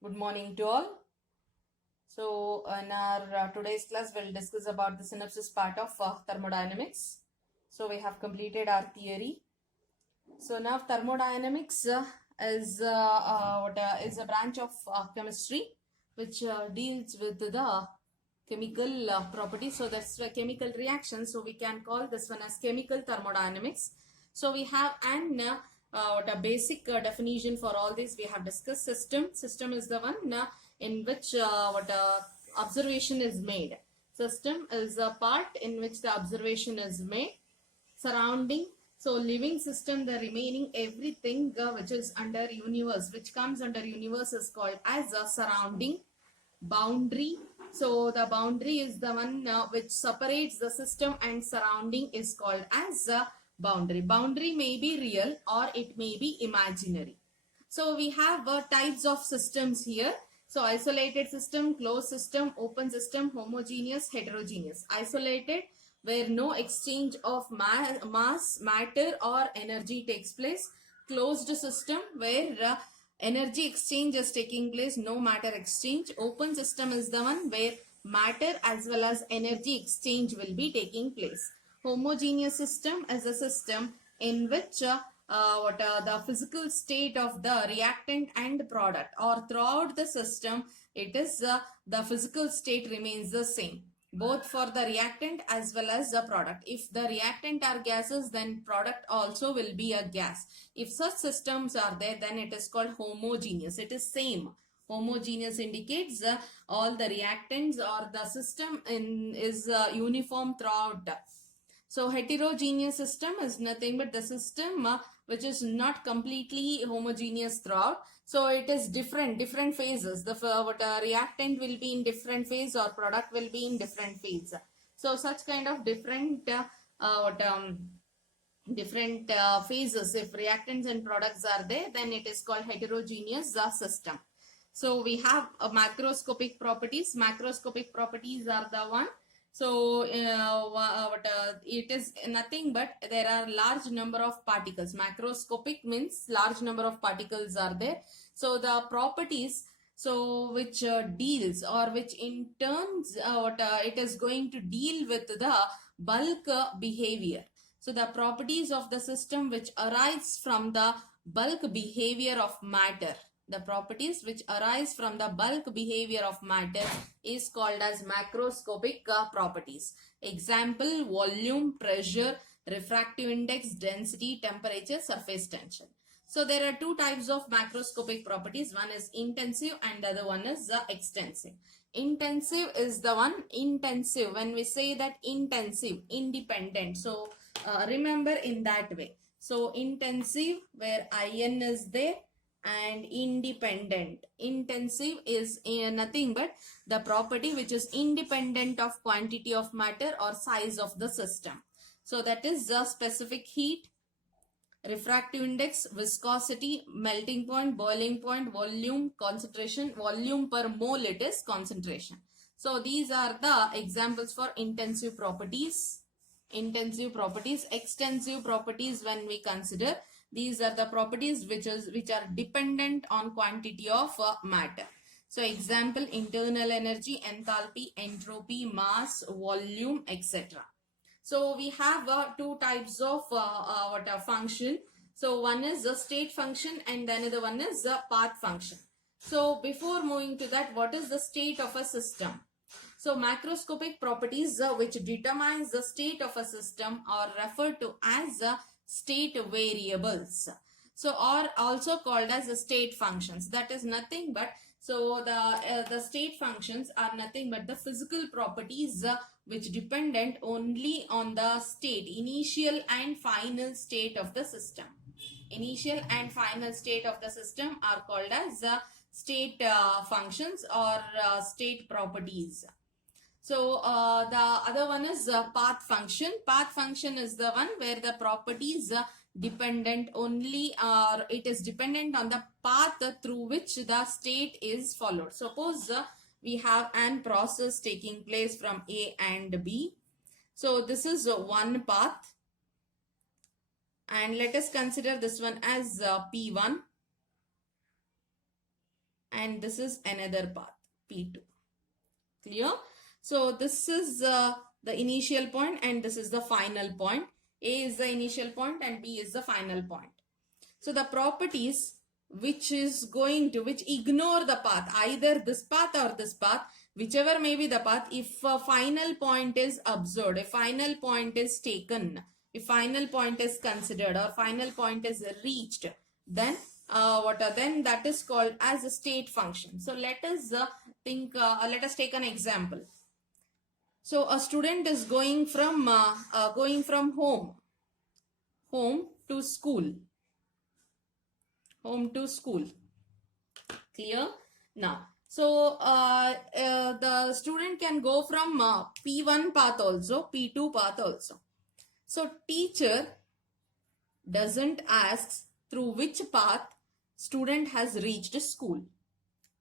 Good morning to all. So, in our today's class, we'll discuss about the synopsis part of thermodynamics. So, we have completed our theory. So, now thermodynamics is a branch of chemistry which deals with the chemical properties. So, that's a chemical reaction. So, we can call this one as chemical thermodynamics. So, we have an what a basic definition for all this. We have discussed system. System is the one in which observation is made. System is a part in which the observation is made. Surrounding, so living system, the remaining everything which is under universe, which comes under universe, is called as a surrounding. Boundary, so the boundary is the one which separates the system and surrounding, is called as a boundary. Boundary may be real or it may be imaginary. So we have types of systems here. So isolated system, closed system, open system, homogeneous, heterogeneous. Isolated, where no exchange of mass, matter or energy takes place. Closed system, where energy exchange is taking place, no matter exchange. Open system is the one where matter as well as energy exchange will be taking place. Homogeneous system is a system in which the physical state of the reactant and product, or throughout the system, it is the physical state remains the same, both for the reactant as well as the product. If the reactant are gases, then product also will be a gas. If such systems are there, then it is called homogeneous. It is same. Homogeneous indicates all the reactants or the system is uniform throughout. So heterogeneous system is nothing but the system which is not completely homogeneous throughout. So it is different phases. The reactant will be in different phase or product will be in different phase. So such kind of different phases, if reactants and products are there, then it is called heterogeneous system. So we have macroscopic properties. Macroscopic properties are the one. So it is nothing but there are large number of particles. Macroscopic means large number of particles are there. So the properties, so which deals, or which in turns it is going to deal with the bulk behavior. So the properties of the system which arise from the bulk behavior of matter. The properties which arise from the bulk behavior of matter is called as macroscopic properties. Example: volume, pressure, refractive index, density, temperature, surface tension. So there are two types of macroscopic properties. One is intensive and the other one is extensive. Intensive is the one, intensive, when we say that intensive, independent. So remember in that way. So intensive, where IN is there, and independent. Intensive is nothing but the property which is independent of quantity of matter or size of the system. So that is the specific heat, refractive index, viscosity, melting point, boiling point, volume, concentration, volume per mole, it is concentration. So these are the examples for intensive properties. Intensive properties. Extensive properties, when we consider, these are the properties which are dependent on quantity of matter. So example: internal energy, enthalpy, entropy, mass, volume, etc. So we have two types of function. So one is the state function and the another one is the path function. So before moving to that, what is the state of a system? So macroscopic properties which determines the state of a system are referred to as state variables. So are also called as the state functions. That is nothing but, so the state functions are nothing but the physical properties which dependent only on the state, initial and final state of the system. Initial and final state of the system are called as state functions or state properties. So the other one is path function. Path function is the one where the properties dependent only, or it is dependent on the path through which the state is followed. Suppose we have an process taking place from A and B. So this is one path, and let us consider this one as P1, and this is another path, P2. Clear? So this is the initial point and this is the final point. A is the initial point and B is the final point. So the properties which ignore the path, either this path or this path, whichever may be the path, if a final point is observed, a final point is taken, if final point is considered or final point is reached, then then that is called as a state function. So let us take an example. So a student is going from home to school. Home to school. Clear? Now, so the student can go from P1 path also, P2 path also. So teacher doesn't ask through which path student has reached school.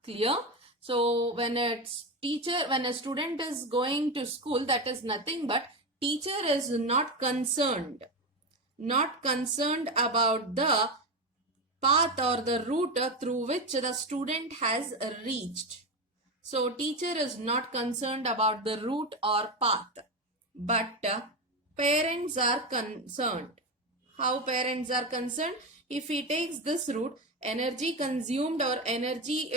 Clear? So when a student is going to school, that is nothing but teacher is not concerned about the path or the route through which the student has reached. So teacher is not concerned about the route or path, but parents are concerned. How parents are concerned? If he takes this route, energy consumed or energy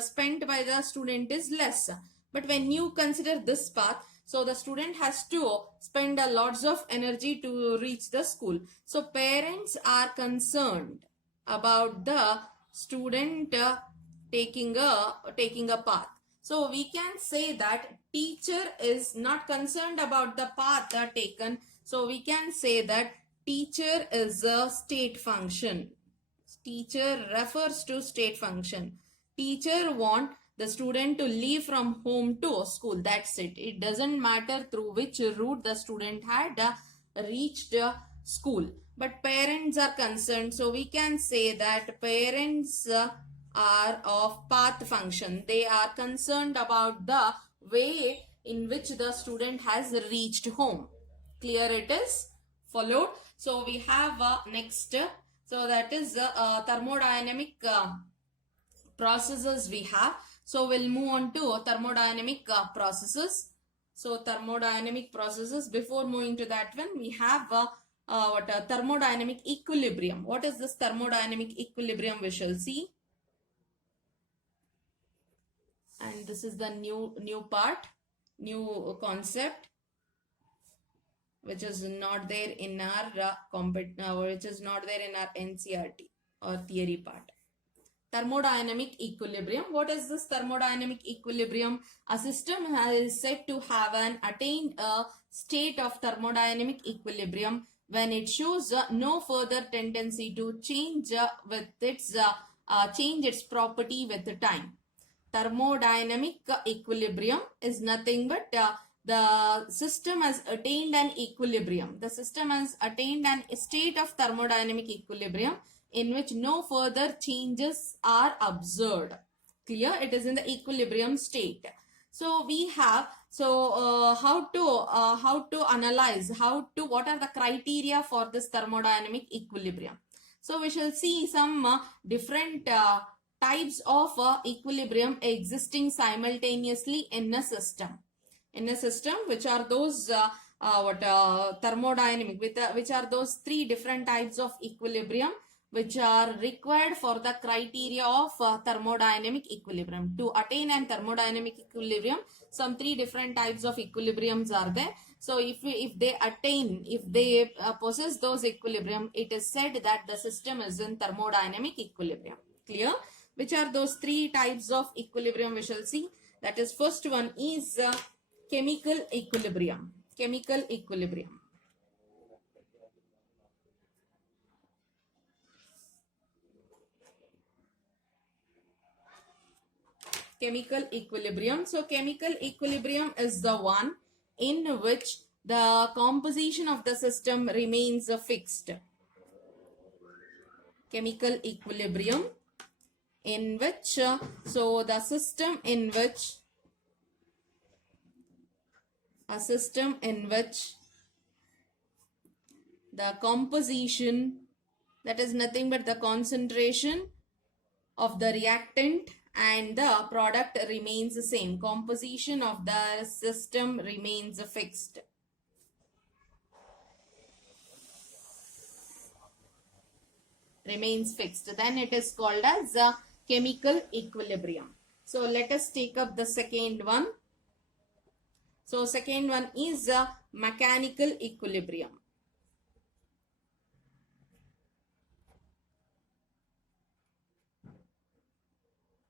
spent by the student is less. But when you consider this path, so the student has to spend a lots of energy to reach the school. So parents are concerned about the student taking a path. So we can say that teacher is not concerned about the path taken. So we can say that teacher is a state function. Teacher refers to state function. Teacher want the student to leave from home to school. That's it. It doesn't matter through which route the student had reached school. But parents are concerned. So we can say that parents are of path function. They are concerned about the way in which the student has reached home. Clear it is? Followed. So we have next. So that is thermodynamic processes we have. So we'll move on to thermodynamic processes. So thermodynamic processes. Before moving to that one, we have thermodynamic equilibrium. What is this thermodynamic equilibrium? We shall see. And this is the new part, new concept, which is not there in our NCERT or theory part. Thermodynamic equilibrium. What is this thermodynamic equilibrium? A system is said to have attained a state of thermodynamic equilibrium when it shows no further tendency to change its property with time. Thermodynamic equilibrium is nothing but the system has attained an equilibrium. The system has attained a state of thermodynamic equilibrium in which no further changes are observed. Clear? It is in the equilibrium state. So we have, how to analyze, what are the criteria for this thermodynamic equilibrium? So we shall see some different types of equilibrium existing simultaneously in a system. In a system, which are those thermodynamic, which are those three different types of equilibrium which are required for the criteria of thermodynamic equilibrium. To attain an thermodynamic equilibrium, some three different types of equilibriums are there. So if they possess those equilibrium, it is said that the system is in thermodynamic equilibrium. Clear? Which are those three types of equilibrium? We shall see. That is, first one is chemical equilibrium. Chemical equilibrium. Chemical equilibrium. So chemical equilibrium is the one in which the composition of the system remains fixed. Chemical equilibrium in which the system in which the composition, that is nothing but the concentration of the reactant and the product remains the same. Composition of the system remains fixed. Remains fixed. Then it is called as chemical equilibrium. So let us take up the second one. So second one is mechanical equilibrium.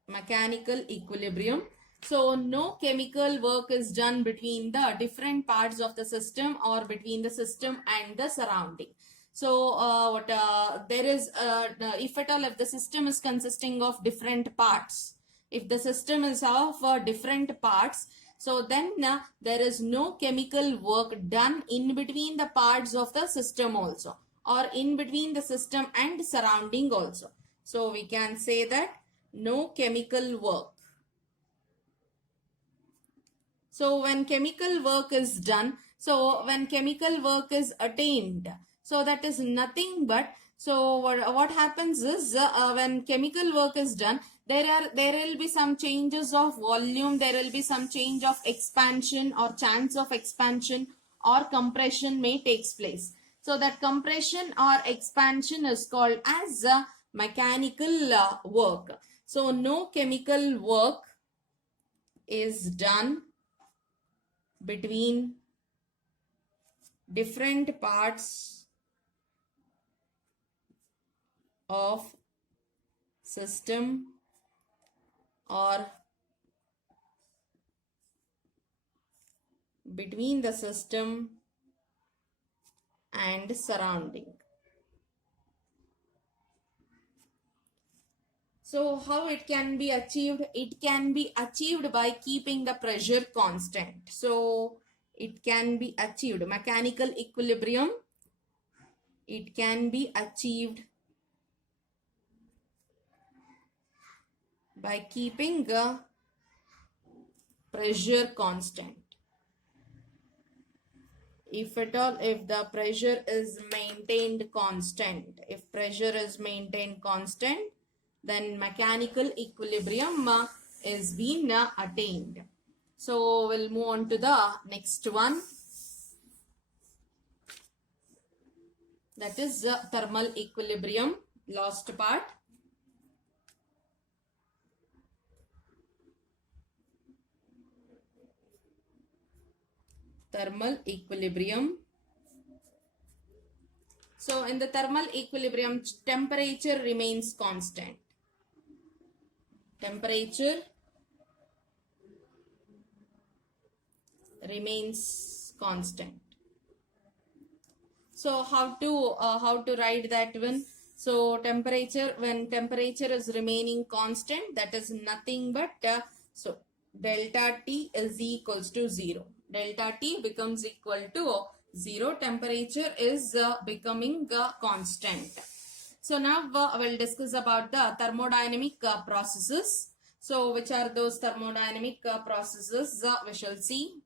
Mechanical equilibrium. So no chemical work is done between the different parts of the system or between the system and the surrounding. So there is if at all, if the system is consisting of different parts, if the system is of different parts, so then there is no chemical work done in between the parts of the system also, or in between the system and surrounding also. So we can say that no chemical work. So when chemical work is done, so when chemical work is attained, so that is nothing but, so what happens is when chemical work is done, there will be some changes of volume, there will be some change of expansion or chance of expansion or compression may takes place. So that compression or expansion is called as mechanical work. So no chemical work is done between different parts of system or between the system and surrounding. So how it can be achieved? It can be achieved by keeping the pressure constant. So it can be achieved. Mechanical equilibrium, it can be achieved by keeping the pressure constant. If at all, if the pressure is maintained constant, if pressure is maintained constant, then mechanical equilibrium is being attained. So we'll move on to the next one. That is thermal equilibrium, last part. Thermal equilibrium. So in the thermal equilibrium, temperature remains constant. Temperature remains constant. So how to write that one? So temperature, when temperature is remaining constant, that is nothing but so delta T is equals to 0. Delta T becomes equal to 0. Temperature is becoming constant. So now we'll discuss about the thermodynamic processes. So which are those thermodynamic processes? We shall see.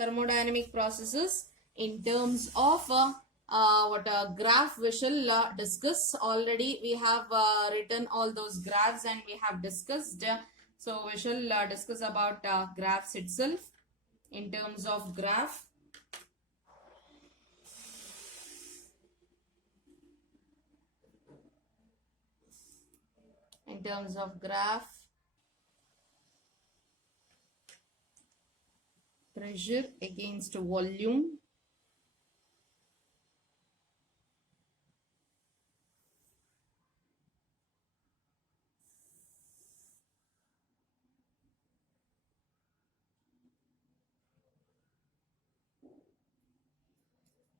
Thermodynamic processes in terms of what a graph we shall discuss. Already we have written all those graphs and we have discussed. So we shall discuss about graphs itself in terms of graph. In terms of graph, pressure against volume,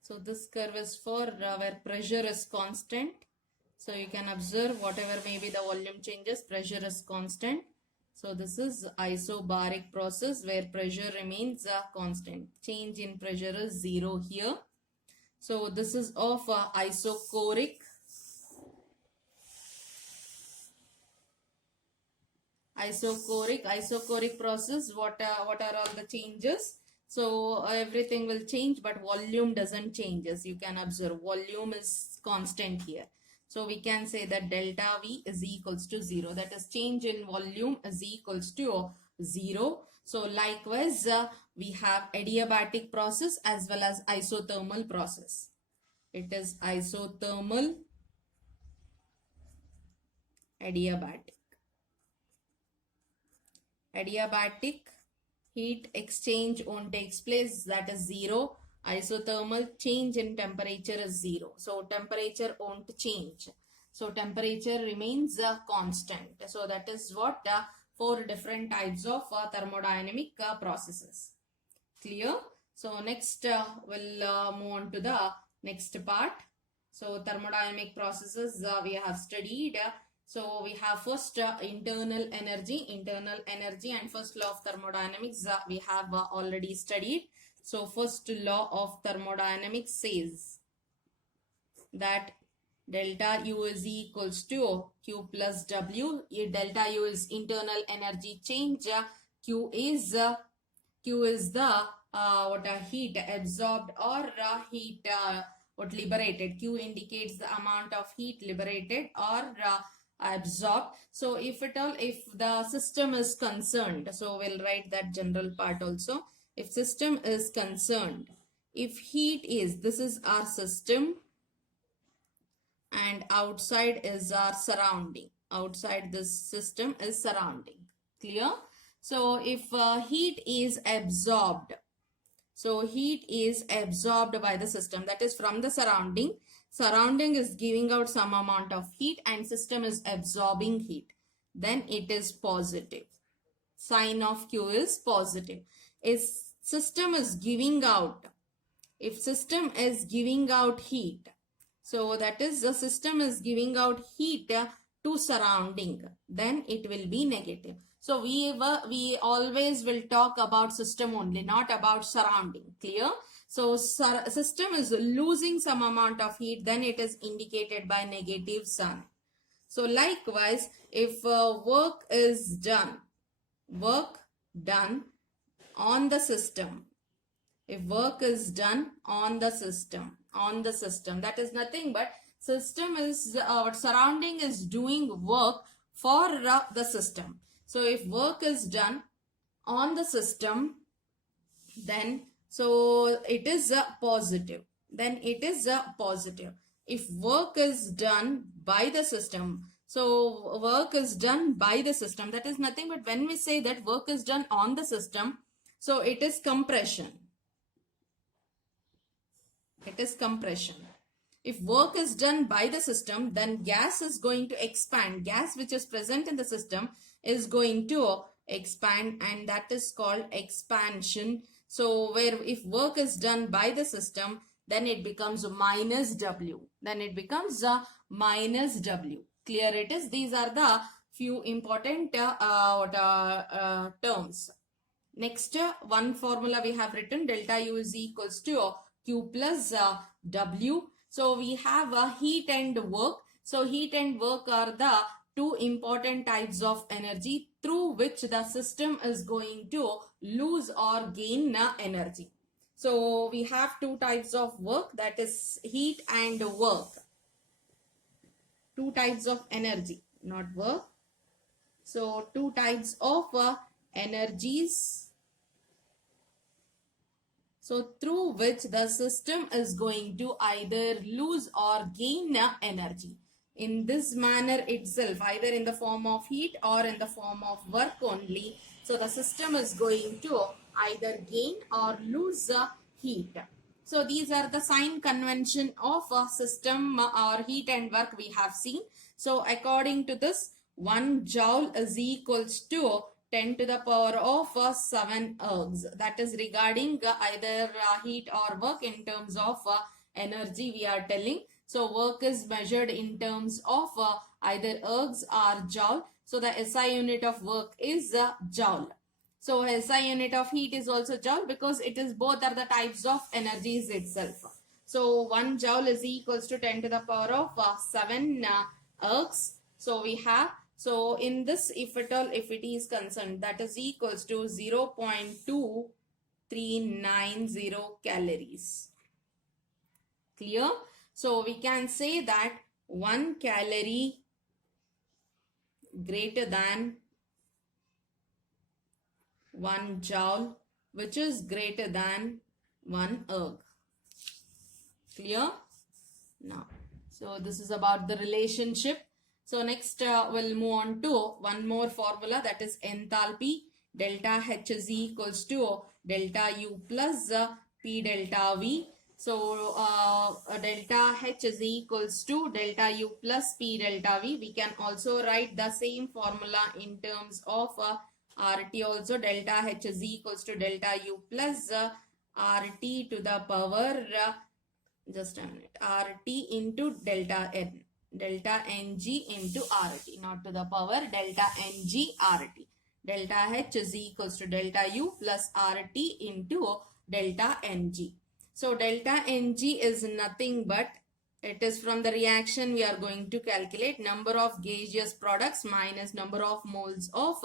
so this curve is for where pressure is constant. So you can observe whatever may be the volume changes, pressure is constant. So this is isobaric process where pressure remains constant. Change in pressure is 0 here. So this is of isochoric. Isochoric process. What are all the changes? So everything will change, but volume doesn't change. As you can observe, volume is constant here. So we can say that delta V is equals to 0. That is, change in volume is equals to 0. So likewise, we have adiabatic process as well as isothermal process. It is isothermal, adiabatic. Adiabatic, heat exchange won't take place, that is 0. Isothermal, change in temperature is 0. So temperature won't change. So temperature remains constant. So that is what 4 different types of thermodynamic processes. Clear? So next we'll move on to the next part. So thermodynamic processes we have studied. So we have first internal energy, and first law of thermodynamics we have already studied. So first law of thermodynamics says that delta U is equals to Q plus W. Delta U is internal energy change. Q is the heat absorbed or heat liberated. Q indicates the amount of heat liberated or absorbed. So if the system is concerned, so we'll write that general part also. If system is concerned, if heat is, this is our system and outside is our surrounding. Outside this system is surrounding. Clear? So if heat is absorbed, so heat is absorbed by the system, that is from the surrounding. Surrounding is giving out some amount of heat and system is absorbing heat. Then it is positive. Sign of Q is positive. If system is giving out heat, so that is the system is giving out heat to surrounding, then it will be negative. So we always will talk about system only, not about surrounding. Clear? So system is losing some amount of heat, then it is indicated by negative sign. So likewise, if work done on the system, if work is done on the system, that is nothing but system is surrounding is doing work for the system. So if work is done on the system, then so it is positive. Then it is positive. If work is done by the system, so work is done by the system, that is nothing but when we say that work is done on the system, so it is compression. It is compression. If work is done by the system, then gas is going to expand. Gas which is present in the system is going to expand, and that is called expansion. So where if work is done by the system, then it becomes minus W. Then it becomes minus W. Clear it is? These are the few important terms. Next, one formula we have written, delta U is equals to Q plus W. So we have heat and work. So heat and work are the two important types of energy through which the system is going to lose or gain energy. So we have two types of work, that is heat and work. Two types of energy, not work. So two types of energies, so through which the system is going to either lose or gain energy. In this manner itself, either in the form of heat or in the form of work only, so the system is going to either gain or lose heat. So these are the sign convention of a system or heat and work we have seen. So according to this, 1 joule is equals to 10 to the power of 7 ergs. That is regarding either heat or work in terms of energy we are telling. So work is measured in terms of either ergs or joule. So the SI unit of work is joule. So SI unit of heat is also joule because it is both are the types of energies itself. So 1 joule is equals to 10 to the power of 7 ergs. So we have, so in this, if it is concerned, that is equals to 0.2 390 calories. Clear? So we can say that 1 calorie greater than 1 joule, which is greater than 1 erg. Clear? Now, so this is about the relationship. So next we'll move on to one more formula, that is enthalpy. Delta H is equals to delta U plus P delta V. So delta H is equals to delta U plus P delta V. We can also write the same formula in terms of RT also. Delta H is equals to delta U plus RT to the power just a minute, RT into delta N, delta Ng into RT, not to the power, delta Ng RT. Delta H is equals to delta U plus RT into delta Ng. So delta Ng is nothing but, it is from the reaction we are going to calculate number of gaseous products minus number of moles of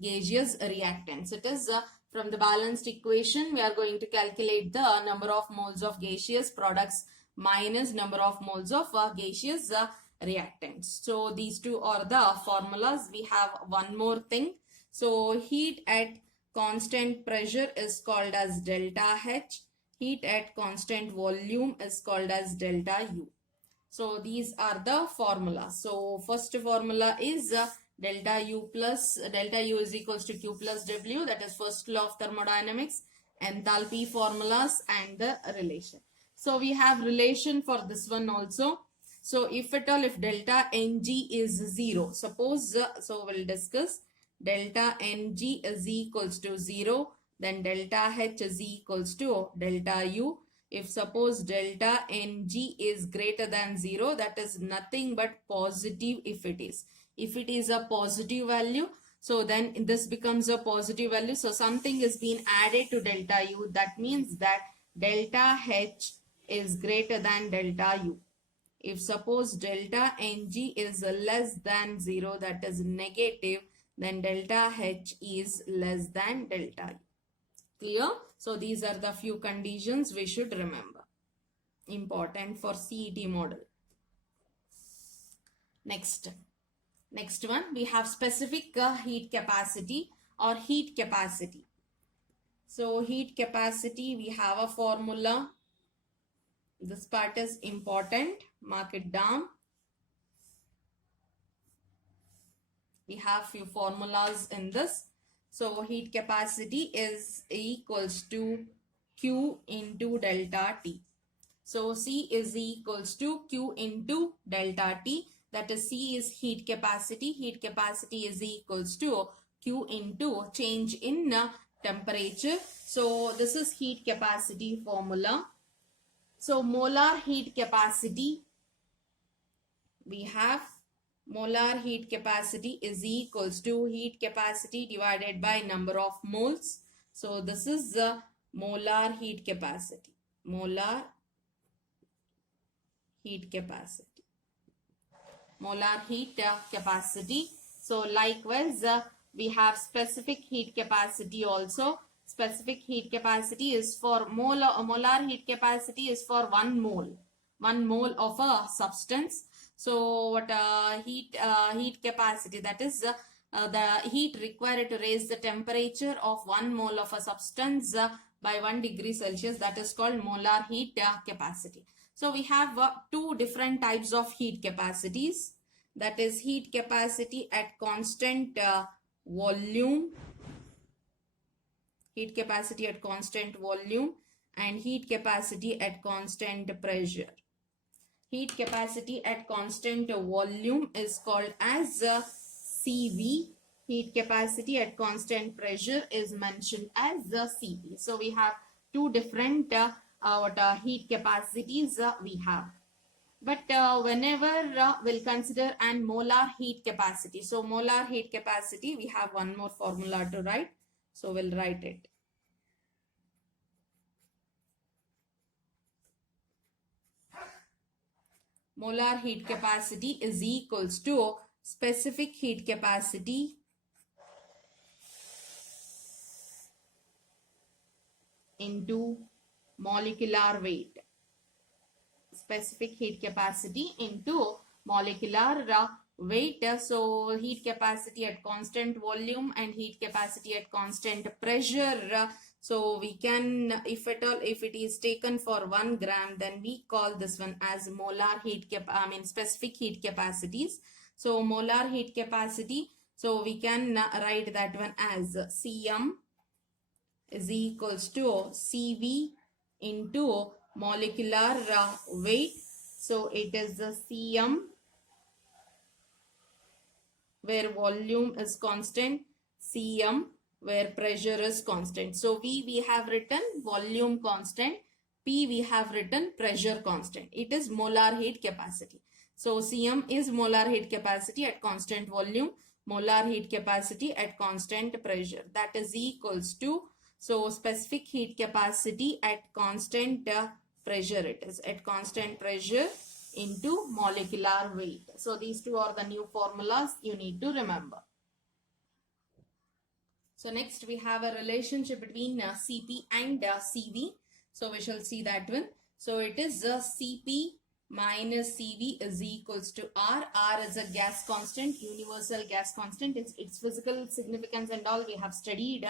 gaseous reactants. It is from the balanced equation, we are going to calculate the number of moles of gaseous products minus number of moles of gaseous reactants. So these two are the formulas. We have one more thing. So heat at constant pressure is called as delta H. Heat at constant volume is called as delta U. So these are the formulas. So first formula is delta U is equals to Q plus W, that is first law of thermodynamics, enthalpy formulas and the relation. So we have relation for this one also. So if at all, if delta Ng is 0, suppose, so we'll discuss, delta Ng is equals to 0, then delta H is equals to delta U. If suppose delta Ng is greater than 0, that is nothing but positive if it is. If it is a positive value, so then this becomes a positive value. So something is being added to delta U. That means that delta H is greater than delta U. If suppose delta Ng is less than 0, that is negative, then delta H is less than delta U. Clear? So these are the few conditions we should remember. Important for CET model. Next one, we have specific heat capacity or heat capacity. So heat capacity, we have a formula. This part is important. Mark it down. We have few formulas in this. So heat capacity is equals to Q into delta T. So C is equals to Q into delta T. That is, C is heat capacity. Heat capacity is equals to Q into change in temperature. So this is heat capacity formula. So molar heat capacity, we have molar heat capacity is equals to heat capacity divided by number of moles. So this is the molar heat capacity. Molar heat capacity. Molar heat capacity. So likewise, we have specific heat capacity also. Specific heat capacity is for molar heat capacity is for 1 mole. 1 mole of a substance. So what heat capacity, that is the heat required to raise the temperature of 1 mole of a substance by 1 degree Celsius, that is called molar heat capacity. So we have 2 different types of heat capacities, that is heat capacity at constant volume, heat capacity at constant volume, and heat capacity at constant pressure. Heat capacity at constant volume is called as CV. Heat capacity at constant pressure is mentioned as CV. So we have 2 different heat capacities we have. But whenever we'll consider an molar heat capacity. So molar heat capacity, we have one more formula to write. So we'll write it. Molar heat capacity is equals to specific heat capacity into molecular weight. Specific heat capacity into molecular weight. So heat capacity at constant volume and heat capacity at constant pressure. So we can, if at all, if it is taken for 1 gram, then we call this one as molar heat specific heat capacities. So molar heat capacity, so we can write that one as Cm is equals to Cv into molecular weight. So it is the Cm where volume is constant, Cm where pressure is constant. So V we have written volume constant, P we have written pressure constant. It is molar heat capacity. So Cm is molar heat capacity at constant volume, molar heat capacity at constant pressure. That is equals to, so specific heat capacity at constant pressure, it is at constant pressure into molecular weight. So these two are the new formulas you need to remember. So next we have a relationship between Cp and Cv. So we shall see that one. So it is Cp minus Cv is equals to R. R is a gas constant, universal gas constant. Its physical significance and all we have studied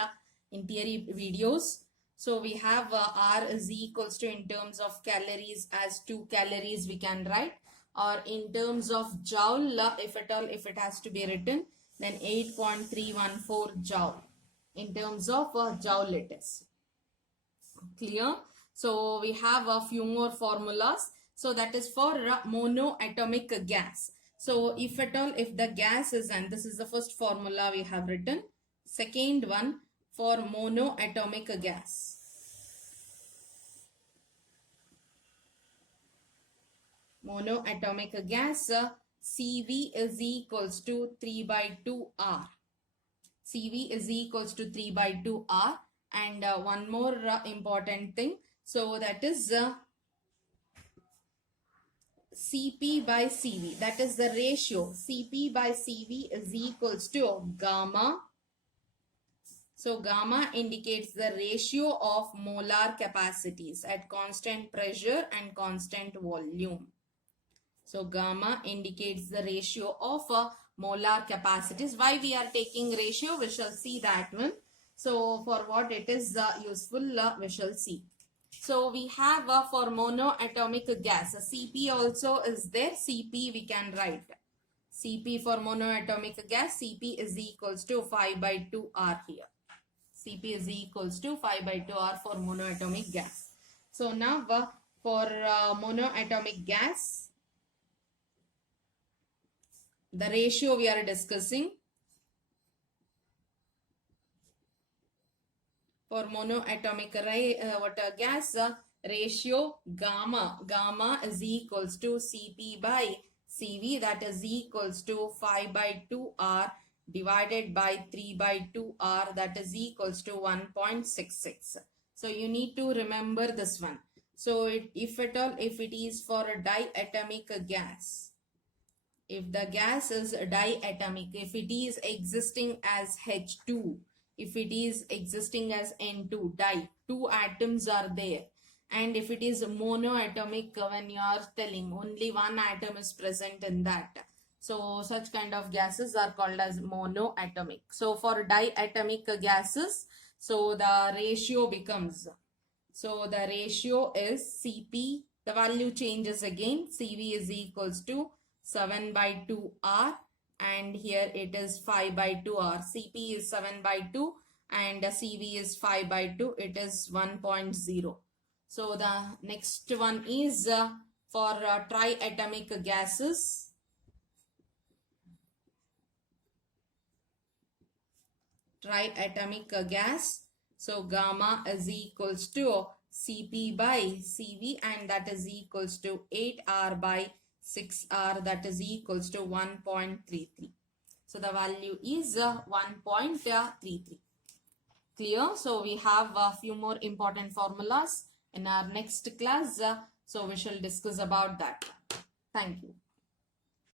in theory videos. So we have R is equals to, in terms of calories, as 2 calories we can write, or in terms of joule, if at all, if it has to be written, then 8.314 joule. In terms of joule it is. Clear? So we have a few more formulas. So that is for monoatomic gas. So if at all, if the gas is, and this is the first formula we have written. Second one for monoatomic gas. Monoatomic gas, Cv is equals to 3 by 2 R. Cv is equals to 3 by 2 R. And one more important thing. So that is Cp by Cv. That is the ratio. Cp by Cv is equals to gamma. So gamma indicates the ratio of molar capacities at constant pressure and constant volume. So gamma indicates the ratio of molar capacities. Why we are taking ratio? We shall see that one. So for what it is useful, we shall see. So we have for monoatomic gas, Cp also is there. Cp we can write. Cp for monoatomic gas, Cp is equals to 5 by 2 R here. Cp is equals to 5 by 2 R for monoatomic gas. So now for monoatomic gas, the ratio we are discussing. For monoatomic gas, ratio gamma is equals to Cp by Cv, that is equals to 5 by 2 R divided by 3 by 2 R, that is equals to 1.66. So you need to remember this one. So if at all, if it is for a diatomic gas, if the gas is diatomic, if it is existing as H2, if it is existing as N2, di, 2 atoms are there. And if it is monoatomic, when you are telling only 1 atom is present in that, so such kind of gases are called as monoatomic. So for diatomic gases, so the ratio becomes, so the ratio is Cp, the value changes again, Cv is equals to 7 by 2 R, and here it is 5 by 2 R. Cp is 7 by 2 and Cv is 5 by 2, it is 1.0. So the next one is for triatomic gases. Triatomic gas, so gamma is equals to Cp by Cv, and that is equals to 8R by 6R, that is equals to 1.33. So the value is 1.33. Clear? So we have a few more important formulas in our next class. So we shall discuss about that. Thank you.